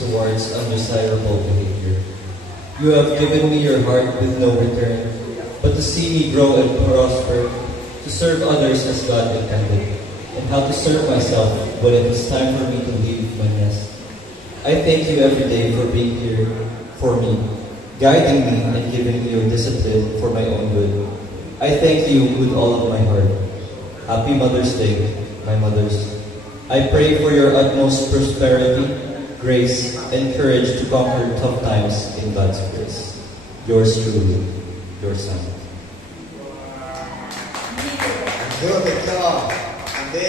towards undesirable behavior. You have given me your heart with no return, but to see me grow and prosper, to serve others as God intended, and how to serve myself when it is time for me to leave my nest. I thank you every day for being here for me, guiding me and giving me your discipline for my own good. I thank you with all of my heart. Happy Mother's Day, my mothers. I pray for your utmost prosperity, grace, and courage to conquer tough times in God's grace. Yours truly, your son. Good, ito. Hindi,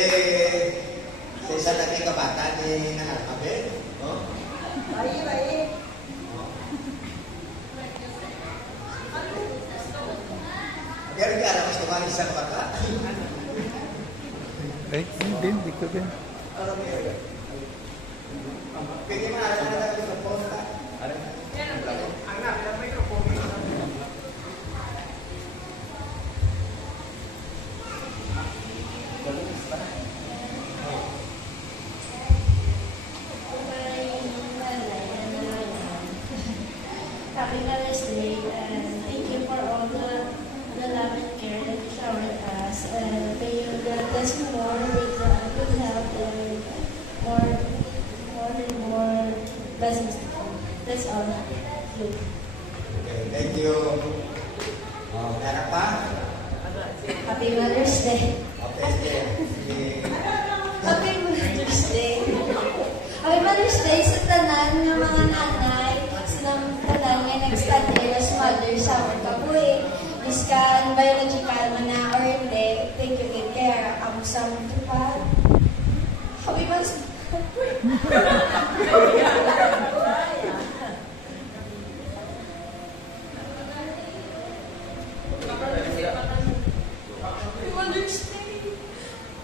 sa isa lagi ka bata ni nakakabit. No? Bayi. Pero kaya mas tumalis isang bata. Hindi ko din. Ano mo yun? Pwede maalam na natin sa phone ka. Ano? Ang namin, microphone. Happy Mother's Day, and thank you for all the love and care that you showered us. And may you bless you more with good health and more blessings to come. That's all. Thank you. Okay, thank you. Meron pa? Happy Mother's Day. Okay. Happy Mother's Day. Happy Mother's Day sa tanan ng mga nanay sa tanan nga nag-study as mother sa amon kabuhi. Iskan biological man na or hindi. Thank you, good care. Amo sa amon tupad. Happy Mother's Day. Mother's Day.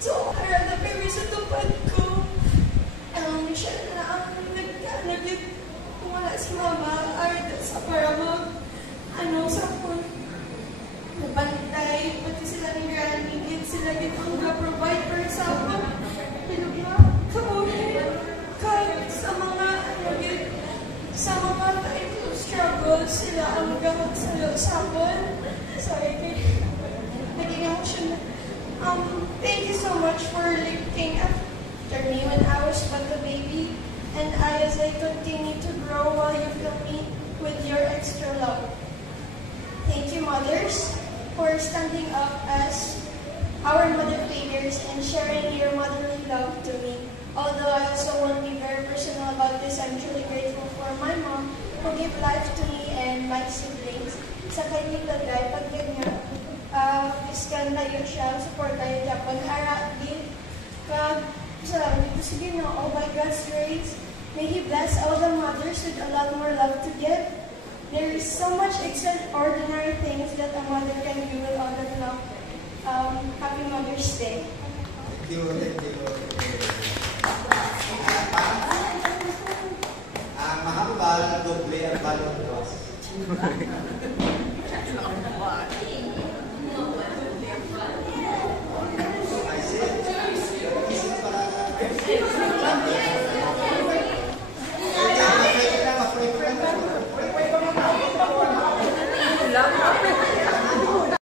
So, para na baby sa tupad ko. Siya na ang nagkanagit kung wala si mama or sa para sa phone. Nabantay, pati sila ni Granny, din sila din ang provide for sa phone. Pinugma, kamuhin, kahit sa mga type of struggles, sila ang gamot sa phone. Sorry, naging emotion. Thank you so much for lifting after me when I was but a baby, and as I continue to grow while you fill me with your extra love. Thank you, mothers, for standing up as our mother figures and sharing your motherly love to me. Although I also won't be very personal about this, I'm truly grateful for my mom who gave life to me and my siblings. Sa kanyang lagay, pag ganyan, iskan na yun siya, support tayo Japan. Din, salamat dito sa Ginoo. Oh, by God's grace, may He bless all the mothers with a lot more love to give. There is so much extraordinary things that a mother can do with all that love. Happy Mother's Day. Thank you. Ang mahambal, doble ang balong